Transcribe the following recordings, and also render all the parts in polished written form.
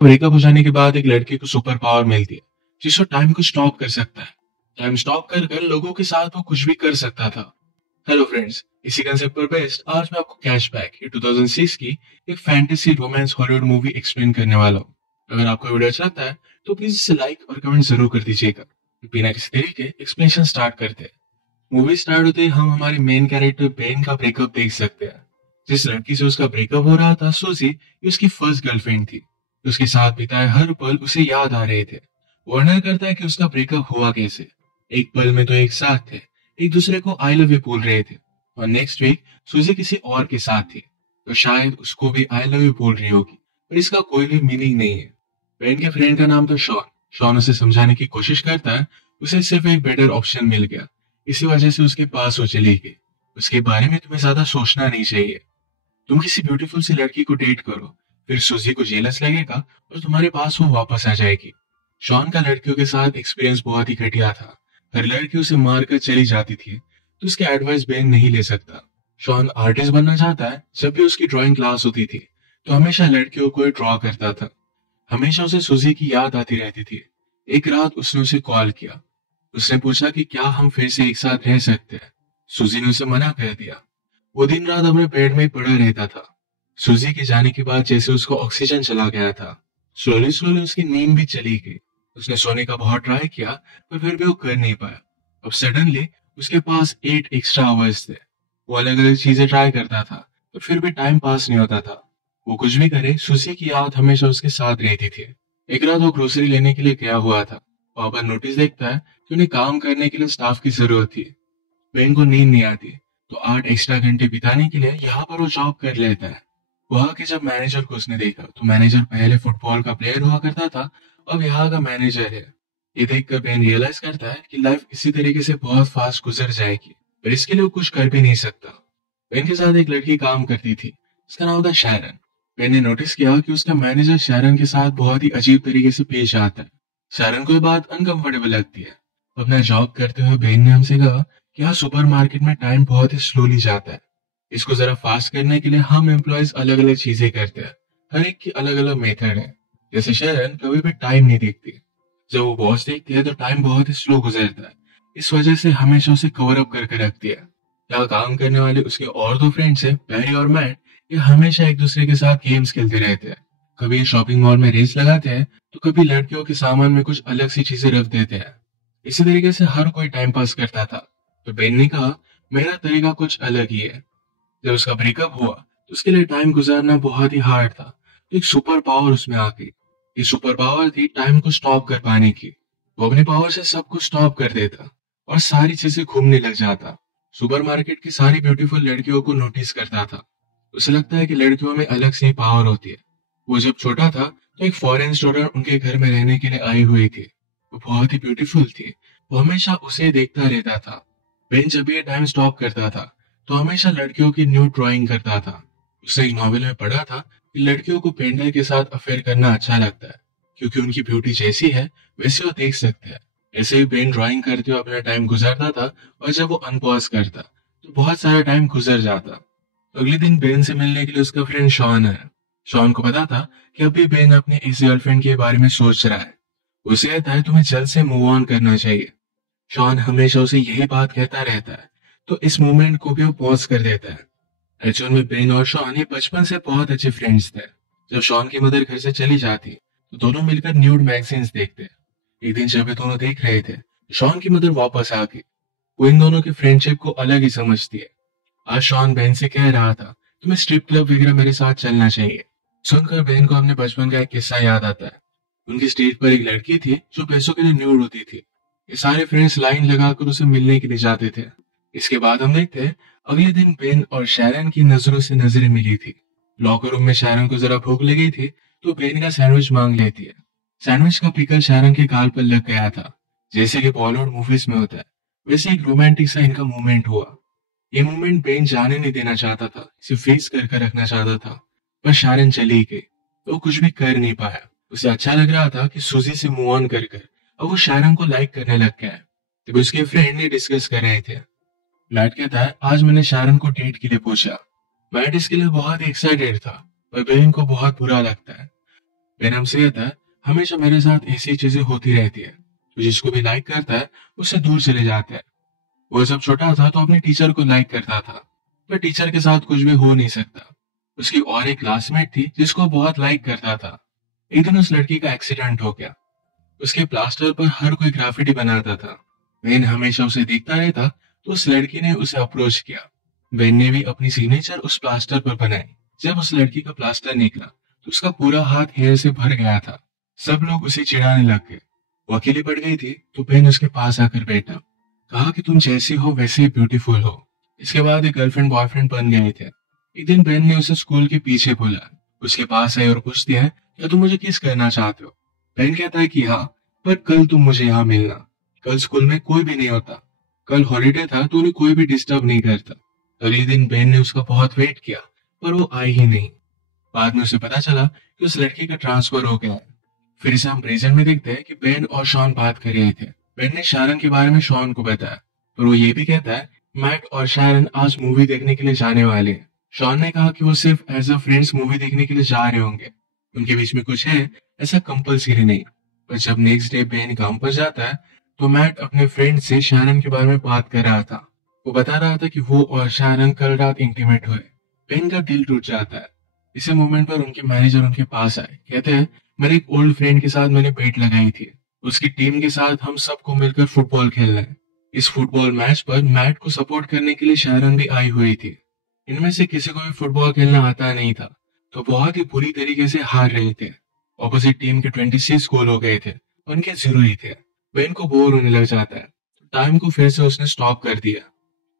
Breakup हो जाने के बाद एक लड़के को सुपर पावर मिलती है जिससे टाइम को स्टॉप कर सकता है। टाइम स्टॉप कर कर लोगों के साथ वो कुछ भी कर सकता था। हेलो फ्रेंड्स, इसी कंसेप्ट पर बेस्ड आज मैं आपको कैशबैक ये 2006 की एक fantasy romance Hollywood movie explain करने वाला हूँ। अगर आपको वीडियो अच्छा लगता है तो प्लीज इसे लाइक और कमेंट जरूर कर दीजिएगा। बिना किसी देरी के एक्सप्लेनेशन स्टार्ट करते हैं। मूवी स्टार्ट होते ही हम हमारे मेन कैरेक्टर बेन का ब्रेकअप देख सकते हैं। जिस लड़की से उसका ब्रेकअप हो रहा था सूजी, ये उसकी फर्स्ट गर्लफ्रेंड थी। उसके साथ बिताए हर पल उसे याद आ रहे थे। वर्णन करता है कि उसका ब्रेकअप हुआ कैसे। एक पल में तो एक साथ थे, एक दूसरे को आई लव यू बोल रहे थे, और नेक्स्ट वीक सूजी किसी और के साथ थी, तो शायद उसको भी आई लव यू बोल रही होगी, पर इसका कोई भी मीनिंग नहीं है। बेन के फ्रेंड का नाम था शॉन। शॉन उसे समझाने की कोशिश करता है, उसे सिर्फ एक बेटर ऑप्शन मिल गया, इसी वजह से उसके पास वो चली गई। उसके बारे में तुम्हें ज्यादा सोचना नहीं चाहिए। तुम किसी ब्यूटीफुल सी लड़की को डेट करो, फिर सुजी को जेलस लगेगा और तुम्हारे पास वो वापस आ जाएगी। शॉन का लड़कियों के साथ एक्सपीरियंस बहुत ही घटिया था। हर लड़की उसे मारकर चली जाती थी, तो उसके एडवाइस बेन नहीं ले सकता। शॉन आर्टिस्ट बनना चाहता है। जब भी उसकी ड्राइंग क्लास होती थी तो हमेशा लड़कियों को ड्रॉ करता था। हमेशा उसे सुजी की याद आती रहती थी। एक रात उसने उसे कॉल किया। उसने पूछा कि क्या हम फिर से एक साथ रह सकते हैं। सुजी ने उसे मना कर दिया। वो दिन रात अपने बेड में ही पड़ा रहता था। सुजी के जाने के बाद जैसे उसको ऑक्सीजन चला गया था। स्लोली स्लोली उसकी नींद भी चली गई। उसने सोने का बहुत ट्राई किया, पर फिर भी वो कर नहीं पाया। अब सडनली उसके पास 8 एक्स्ट्रा आवर्स थे। वो अलग अलग चीजें ट्राई करता था, पर फिर भी टाइम पास नहीं होता था। वो कुछ भी करे, सुजी की याद हमेशा उसके साथ रहती थी। एक रात वो ग्रोसरी लेने के लिए गया हुआ था। वहां पर नोटिस देखता है कि उन्हें काम करने के लिए स्टाफ की जरूरत थी। बेन को नींद नहीं आती, तो 8 एक्स्ट्रा घंटे बिताने के लिए यहाँ पर वो जॉब कर लेता है। वहां के जब मैनेजर को उसने देखा तो मैनेजर पहले फुटबॉल का प्लेयर हुआ करता था, अब यहाँ का मैनेजर है। ये देखकर बेन रियलाइज करता है कि लाइफ इसी तरीके से बहुत फास्ट गुजर जाएगी, पर इसके लिए वो कुछ कर भी नहीं सकता। बेन के साथ एक लड़की काम करती थी, उसका नाम था शैरन। बेन ने नोटिस किया कि उसका मैनेजर शैरन के साथ बहुत ही अजीब तरीके से पेश आता है। शैरन को ये बात अनकंफर्टेबल लगती है। अपना जॉब करते हुए बेन ने हमसे कहा कि यहाँ सुपरमार्केट में टाइम बहुत ही स्लोली जाता है। इसको जरा फास्ट करने के लिए हम एम्प्लॉयज अलग अलग चीजें करते हैं। हर एक की अलग अलग मेथड है। जैसे शरण कभी भी टाइम नहीं देखती। जब वो बॉस देखती है तो टाइम बहुत ही स्लो गुजरता है। इस वजह से हमेशा उसे कवर अप करके रखती है। यहाँ काम करने वाले उसके और दो फ्रेंड्स हैं, पैरी और मैट। ये हमेशा एक दूसरे के साथ गेम्स खेलते रहते हैं। कभी शॉपिंग मॉल में रेस लगाते हैं, तो कभी लड़कियों के सामान में कुछ अलग सी चीजें रख देते हैं। इसी तरीके से हर कोई टाइम पास करता था। तो बेन ने कहा, मेरा तरीका कुछ अलग ही है। जब उसका ब्रेकअप हुआ तो उसके लिए टाइम गुजारना बहुत ही हार्ड था। तो एक सुपर पावर उसमें आ गई। ये सुपर पावर थी टाइम को स्टॉप कर पाने की। वो अपने पावर से सब कुछ स्टॉप कर देता और सारी चीजें घूमने लग जाता। सुपरमार्केट की सारी ब्यूटीफुल लड़कियों को नोटिस करता था। उसे लगता है कि लड़कियों में अलग से पावर होती है। वो जब छोटा था तो एक फॉरेन स्टूडेंट उनके घर में रहने के लिए आई हुई थी। वो बहुत ही ब्यूटीफुल थी। वो हमेशा उसे देखता रहता था। बेन जब भी ये टाइम स्टॉप करता था तो हमेशा लड़कियों की न्यू ड्राइंग करता था। उसने एक नॉवेल में पढ़ा था कि लड़कियों को पेंडर के साथ अफेयर करना अच्छा लगता है, क्योंकि उनकी ब्यूटी जैसी है वैसे वो देख सकते हैं। ऐसे ही बेन ड्राइंग करते हुए अपना टाइम गुजारता था, और जब वो अनपॉज करता तो बहुत सारा टाइम गुजर जाता। अगले दिन बेन से मिलने के लिए उसका फ्रेंड शॉन है। शॉन को पता था कि अभी बेन अपने इस गर्लफ्रेंड के बारे में सोच रहा है। उसे कहता है तुम्हें जल्द से मूव ऑन करना चाहिए। शॉन हमेशा उसे यही बात कहता रहता है, तो इस मूवमेंट को भी वो पॉज कर देता है। एक्चुअल में बेन और शॉन ये बचपन से बहुत अच्छे फ्रेंड्स थे। जब शॉन की मदर घर से चली जाती तो दोनों मिलकर न्यूड मैगजीन्स देखते। एक दिन जब ये दोनों देख रहे थे, शॉन की मदर वापस आ गई। वो इन दोनों की फ्रेंडशिप को अलग ही समझती है। आज शॉन बहन से कह रहा था, तुम्हें स्ट्रिप क्लब वगैरह मेरे साथ चलना चाहिए। सुनकर बहन को अपने बचपन का एक किस्सा याद आता है। उनकी स्टेज पर एक लड़की थी जो पैसों के लिए न्यूड होती थी। ये सारे फ्रेंड्स लाइन लगाकर उसे मिलने के लिए जाते थे। इसके बाद हम देखते हैं अगले दिन बेन और शैरन की नजरों से नजरें मिली थी। लॉकर रूम में शैरन को जरा भूख लगी थी, तो बेन का सैंडविच मांग लेती है। सैंडविच का पिकल शैरन के गाल पर लग गया था। जैसे कि बॉलीवुड मूवीज में होता है, वैसे एक रोमांटिक सा इनका मूवमेंट हुआ। ये मूवमेंट बेन जाने नहीं देना चाहता था, इसे फेस करके रखना चाहता था, पर शैरन चली गई तो वो कुछ भी कर नहीं पाया। उसे अच्छा लग रहा था कि सूजी से मूव ऑन कर कर अब वो शैरन को लाइक करने लग गया है। तभी उसके फ्रेंड ने डिस्कस कर रहे थे। मैट कहता है, आज मैंने शारन को डेट के लिए पूछा। मैट इसके लिए बहुत एक्साइटेड था, पर बेन को बहुत बुरा लगता है। बेन हमसे कहता है, हमेशा मेरे साथ ऐसी चीजें होती रहती है, तो जिसको भी लाइक करता है उससे दूर चले जाते हैं। वो जब छोटा था तो अपने टीचर को लाइक करता था, पर टीचर के साथ कुछ भी हो नहीं सकता। उसकी और एक क्लासमेट थी जिसको बहुत लाइक करता था। एक दिन उस लड़की का एक्सीडेंट हो गया। उसके प्लास्टर पर हर कोई ग्राफिटी बनाता था। बेन हमेशा उसे देखता रहता, तो उस लड़की ने उसे अप्रोच किया। बेन ने भी अपनी सिग्नेचर उस प्लास्टर पर बनाई। जब उस लड़की का प्लास्टर निकला तो उसका पूरा हाथ हेयर से भर गया था। सब लोग उसे चिढ़ाने लग गए। वो अकेली पड़ गई थी, तो बेन उसके पास आकर बैठा। कहा कि तुम जैसी हो वैसे ही ब्यूटीफुल हो। इसके बाद एक गर्लफ्रेंड बॉयफ्रेंड बन गए थे। एक दिन बेन ने उसे स्कूल के पीछे बुलाया, उसके पास आई और पूछती है, क्या तुम मुझे किस करना चाहते हो? बेन कहता है कि हाँ, पर कल तुम मुझे यहाँ मिलना। कल स्कूल में कोई भी नहीं होता। कल हॉलीडे था तो उन्हें कोई भी डिस्टर्ब नहीं करता। अगले दिन बेन ने उसका बहुत वेट किया, पर वो आई ही नहीं। बाद में उसे पता चला कि उस लड़की का ट्रांसफर हो गया है। फिर से हम प्रेजेंट में देखते हैं कि बेन और शॉन बात कर रहे थे। बेन ने शारन के बारे में शॉन को बताया, पर वो ये भी कहता है मैट और शारन आज मूवी देखने के लिए जाने वाले हैं। शॉन ने कहा कि वो सिर्फ एज अ फ्रेंड्स मूवी देखने के लिए जा रहे होंगे, उनके बीच में कुछ है ऐसा कंपल्सरी नहीं। पर जब नेक्स्ट डे बेन काम पर जाता है तो मैट अपने फ्रेंड से शारन के बारे में बात कर रहा था। वो बता रहा था कि वो और शारन कल रात इंटीमेट हुए। बेन का दिल टूट जाता है। इसी मोमेंट पर उनके मैनेजर उनके पास आए। कहते हैं, मेरे एक ओल्ड फ्रेंड के साथ मैंने बेट लगाई थी। उसकी टीम के साथ हम सबको मिलकर फुटबॉल खेलना है। इस फुटबॉल मैच पर मैट को सपोर्ट करने के लिए शारन भी आई हुई थी। इनमें से किसी को भी फुटबॉल खेलना आता नहीं था, तो बहुत ही बुरी तरीके से हार रहे थे। ऑपोजिट टीम के 26 गोल हो गए थे, उनके 0 ही थे। बेन को बोर होने लग जाता है। टाइम को फिर से उसने स्टॉप कर दिया।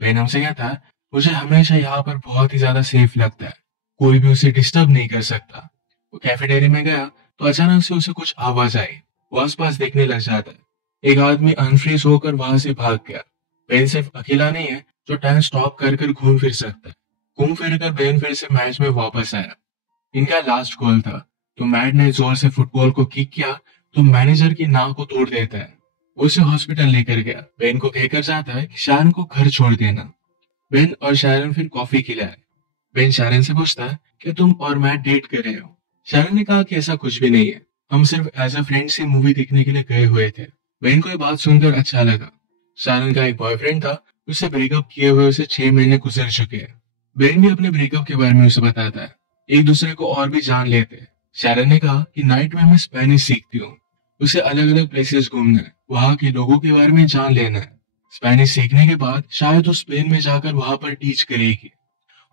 बेन हमसे कहता है, मुझे हमेशा यहाँ पर बहुत ही ज्यादा सेफ लगता है। कोई भी उसे डिस्टर्ब नहीं कर सकता। वो कैफेटेरिया में गया तो अचानक से उसे कुछ आवाज आई। वो आसपास देखने लग जाता है। एक आदमी अनफ्रीज होकर वहां से भाग गया। बेन सिर्फ अकेला नहीं है जो टाइम स्टॉप कर कर घूम फिर सकता है। घूम फिर कर बेन फिर से मैच में वापस आया। इनका लास्ट गोल था, तो मैट ने जोर से फुटबॉल को किक किया तो मैनेजर की नाक को तोड़ देता है। वो उसे हॉस्पिटल लेकर गया। बेन को कहकर जाता है कि शारन को घर छोड़ देना। बेन और शारन फिर कॉफी खिलाए। बेन शारन से पूछता है कि तुम और मैट डेट कर रहे हो। शारन ने कहा कि ऐसा कुछ भी नहीं है, हम सिर्फ एज अ फ्रेंड से मूवी देखने के लिए गए हुए थे। बेन को ये बात सुनकर अच्छा लगा। शारन का एक बॉयफ्रेंड था, उससे ब्रेकअप किए हुए उसे 6 महीने गुजर चुके हैं। बेन भी अपने ब्रेकअप के बारे में उसे बताता है। एक दूसरे को और भी जान लेते हैं। शारन ने कहा कि नाइट में मैं स्पेनिश सीखती हूँ। उसे अलग अलग प्लेसेस घूमना है, वहाँ के लोगों के बारे में जान लेना है। स्पेनिश सीखने के बाद शायद वो स्पेन में जाकर वहां पर टीच करेगी।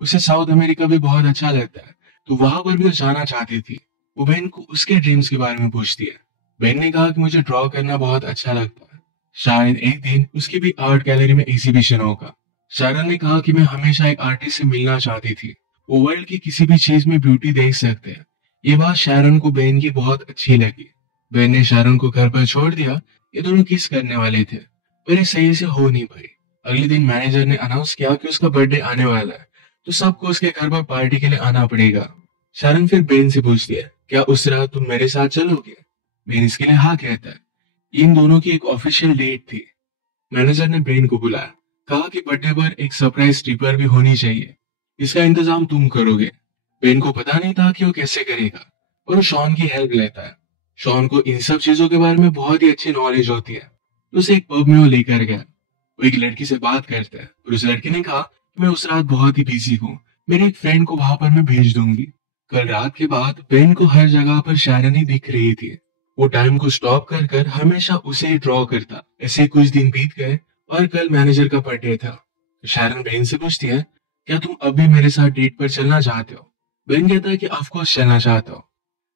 उसे साउथ अमेरिका भी बहुत अच्छा लगता है, तो वहां पर भी वो जाना चाहती थी। वो बेन को उसके ड्रीम्स के बारे में पूछती है। बेन ने कहा कि मुझे ड्रॉ करना बहुत अच्छा लगता है, शायद एक दिन उसकी भी आर्ट गैलरी में एग्जीबिशन होगा। शारन ने कहा कि मैं हमेशा एक आर्टिस्ट से मिलना चाहती थी। वो वर्ल्ड की किसी भी चीज में ब्यूटी देख सकते हैं। ये बात शारन को बेन की बहुत अच्छी लगी। बेन ने शारन को घर पर छोड़ दिया। ये दोनों किस करने वाले थे, पर ये सही से हो नहीं पाई। अगले दिन मैनेजर ने अनाउंस किया कि उसका बर्थडे आने वाला है, तो सबको उसके घर पर पार्टी के लिए आना पड़ेगा। शारन फिर बेन से पूछती है, क्या उस रात तुम मेरे साथ चलोगे? बेन इसके लिए हाँ कहता है। इन दोनों की एक ऑफिशियल डेट थी। मैनेजर ने बेन को बुलाया, कहा कि बर्थडे पर एक सरप्राइज ट्रिपर भी होनी चाहिए। इसका इंतजाम तुम करोगे। बेन को पता नहीं था कि वो कैसे करेगा, और वो शॉन की हेल्प लेता है। शॉन को इन सब चीजों के बारे में बहुत ही अच्छी नॉलेज होती है। तो उसे एक पब में वो लेकर गया। वो एक लड़की से बात करता है, और उस लड़की ने कहा कि मैं उस रात बहुत ही बिजी हूँ, मेरे एक फ्रेंड को वहां पर मैं भेज दूंगी। कल रात के बाद बेन को हर जगह पर शारन ही दिख रही थी। वो टाइम को स्टॉप कर कर हमेशा उसे ही ड्रॉ करता। ऐसे कुछ दिन बीत गए और कल मैनेजर का बर्थडे था। शारन बेन से पूछती है, क्या तुम अभी मेरे साथ डेट पर चलना चाहते हो? बेन कहता है कि ऑफकोर्स चलना चाहता हूँ।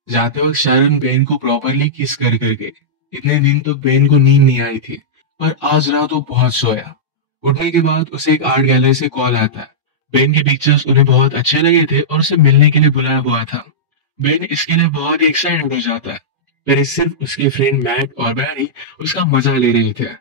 जाते वक्त शारन बेन को प्रॉपरली किस कर गई। इतने दिन तो बेन को नींद नहीं आई थी, पर आज रात वो बहुत सोया। उठने के बाद उसे एक आर्ट गैलरी से कॉल आता है। बेन के पिक्चर्स उन्हें बहुत अच्छे लगे थे और उसे मिलने के लिए बुलाया हुआ था। बेन इसके लिए बहुत ही एक्साइटेड हो जाता है, पर सिर्फ उसके फ्रेंड मैट और बैरी उसका मजा ले रहे थे।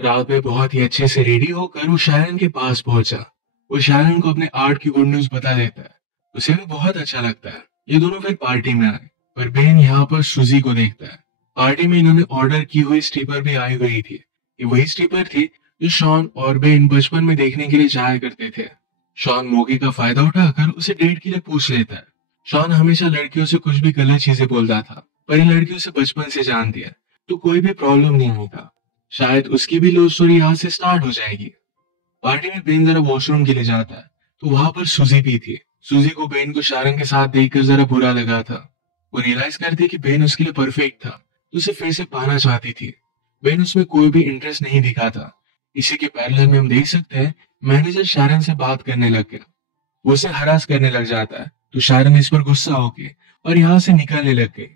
रात में बहुत ही अच्छे से रेडी होकर वो शारन के पास पहुंचा। वो शारन को अपने आर्ट की गुड न्यूज बता देता है। उसे भी बहुत अच्छा लगता है। ये दोनों फिर पार्टी में आए, पर बेन यहाँ पर सुजी को देखता है। पार्टी में इन्होंने ऑर्डर की हुई स्ट्रिपर भी आई हुई थी। ये वही स्ट्रिपर थी जो शॉन और बेन बचपन में देखने के लिए जाया करते थे। शॉन मौके का फायदा उठाकर उसे डेट के लिए पूछ लेता है। शॉन हमेशा लड़कियों से कुछ भी गलत चीजें बोलता था, पर ये लड़की उसे बचपन से जानती है, तो कोई भी प्रॉब्लम नहीं होगा। शायद उसकी भी लव स्टोरी यहाँ से स्टार्ट हो जाएगी। पार्टी में बेन जरा वॉशरूम के लिए जाता है, तो वहां पर सूजी भी थी। सूजी को बेन को शारंग के साथ देखकर जरा बुरा लगा था। वो रियलाइज करती कि बेन उसके लिए परफेक्ट था, तो उसे फिर से पाना चाहती थी। बेन उसमें कोई भी इंटरेस्ट नहीं दिखाता। इसी के पैरेलल में हम देख सकते हैं मैनेजर शारन से बात करने लग गया। वो उसे हरास करने लग जाता है, तो शारन इस पर गुस्सा हो गई और यहाँ से निकलने लग गई।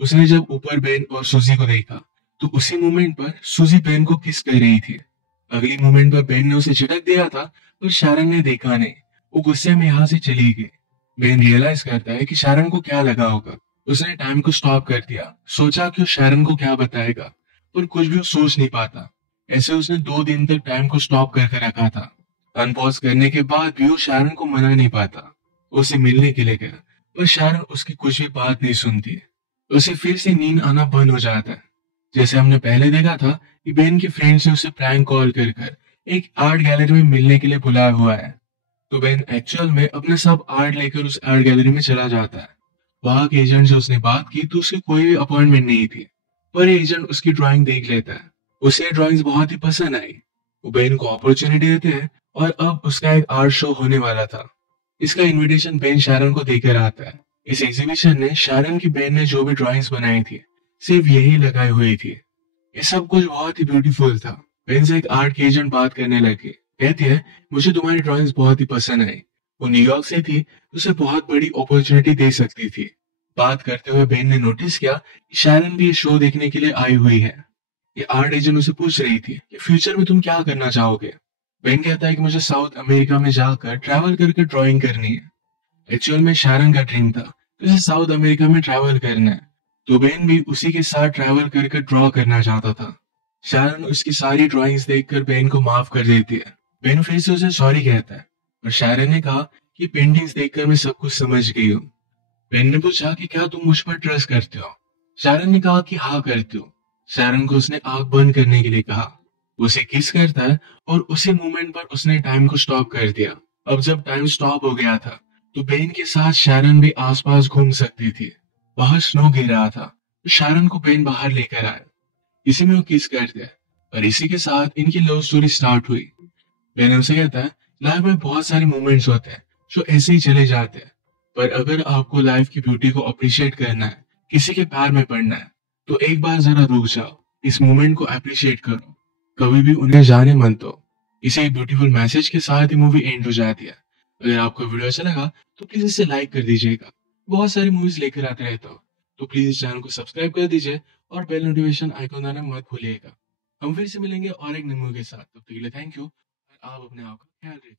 उसने जब ऊपर बेन और सूजी को देखा, तो उसी मोमेंट पर सूजी बेन को किस कर रही थी। अगली मोमेंट पर बेन ने उसे झटक दिया था, पर शारन ने देखा नहीं। वो गुस्से में यहाँ से चली गई। बेन रियलाइज करता है कि शारन को क्या लगा होगा। उसने टाइम को स्टॉप कर दिया, सोचा कि वो शारन को क्या बताएगा, पर कुछ भी वो सोच नहीं पाता। ऐसे उसने 2 दिन तक टाइम को स्टॉप करके रखा था। अनपॉज करने के बाद भी वो शारन को मना नहीं पाता। उसे मिलने के लिए गया, पर शारन उसकी कुछ भी बात नहीं सुनती। उसे फिर से नींद आना बंद हो जाता है। जैसे हमने पहले देखा था कि बेन के फ्रेंड से उसे प्रैंक कॉल कर कर एक आर्ट गैलरी में मिलने के लिए बुलाया हुआ है। तो बेन एक्चुअल में अपने सब आर्ट लेकर उस आर्ट गैलरी में चला जाता है। वहां के एजेंट से उसने बात की तो उसकी कोई भी अपॉइंटमेंट नहीं थी, पर एजेंट उसकी ड्राइंग देख लेता है। उसे ड्राइंग्स बहुत ही पसंद आई। वो बेन को अपॉर्चुनिटी देते हैं और अब उसका एक आर्ट शो होने वाला था। इसका इनविटेशन बेन शारन को देकर आता है। इस एग्जीबिशन ने शारन की बेन ने जो भी ड्राइंग्स बनाई थी सिर्फ यही लगाई हुई थी। ये सब कुछ बहुत ही ब्यूटीफुल था। बेन से एक आर्ट के एजेंट बात करने लगे। कहती है, मुझे तुम्हारी ड्राइंग्स बहुत ही पसंद आई। वो न्यूयॉर्क से थी, उसे बहुत बड़ी अपॉर्चुनिटी दे सकती थी। बात करते हुए बेन ने नोटिस किया कि शारन भी ये शो देखने के लिए आई हुई है। ये आर्ट एजेंट उसे पूछ रही थी कि फ्यूचर में तुम क्या करना चाहोगे। बेन कहता है कि मुझे साउथ अमेरिका में जाकर ट्रैवल करके ड्राइंग करनी है। एक्चुअल में शारन का ड्रीम था कि उसे साउथ अमेरिका में ट्रैवल करना है, तो बेन भी उसी के साथ ट्रैवल करके ड्रॉ करना चाहता था। शारन उसकी सारी ड्राइंग्स देखकर बेन को माफ कर देती है। बेन फिर से उसे सॉरी कहता है, पर शारन ने कहा कि पेंटिंग्स देखकर मैं सब कुछ समझ गई हूँ। बेन ने पूछा कि क्या तुम मुझ पर ट्रस्ट करते हो। शारन ने कहा कि हाँ करती हूँ। शारन को उसने आंख बंद करने के लिए कहा। उसे किस करता है और उसी मोमेंट पर उसने टाइम को स्टॉप कर दिया। अब जब टाइम स्टॉप हो गया था, तो बेन के साथ शारन भी आसपास घूम सकती थी। बाहर स्नो गिर रहा था, तो शारन को बेन बाहर लेकर आया। इसी में वो किस करते हैं, और इसी के साथ इनकी लव स्टोरी स्टार्ट हुई। बेन हमसे कहता है, लाइफ में बहुत सारे मोमेंट्स होते हैं जो ऐसे ही चले जाते हैं, पर अगर आपको लाइफ की ब्यूटी को अप्रिशिएट करना है, किसी के प्यार में पड़ना है, तो एक बार जरा रुक जाओ, इस मोमेंट को अप्रिशिएट करो, कभी भी उन्हें जाने मत दो। इसे ब्यूटीफुल मैसेज के साथ ही मूवी एंड हो जाती है। अगर आपको वीडियो अच्छा लगा तो प्लीज इसे लाइक कर दीजिएगा। बहुत सारी मूवीज लेकर आते रहता हूँ, तो प्लीज इस चैनल को सब्सक्राइब कर दीजिए और बेल नोटिफिकेशन आइकॉन दबाना मत भूलिएगा। हम फिर से मिलेंगे और एक नई मूवी के साथ। तब तक के लिए थैंक यू और आप अपने आप का ख्याल रखिए।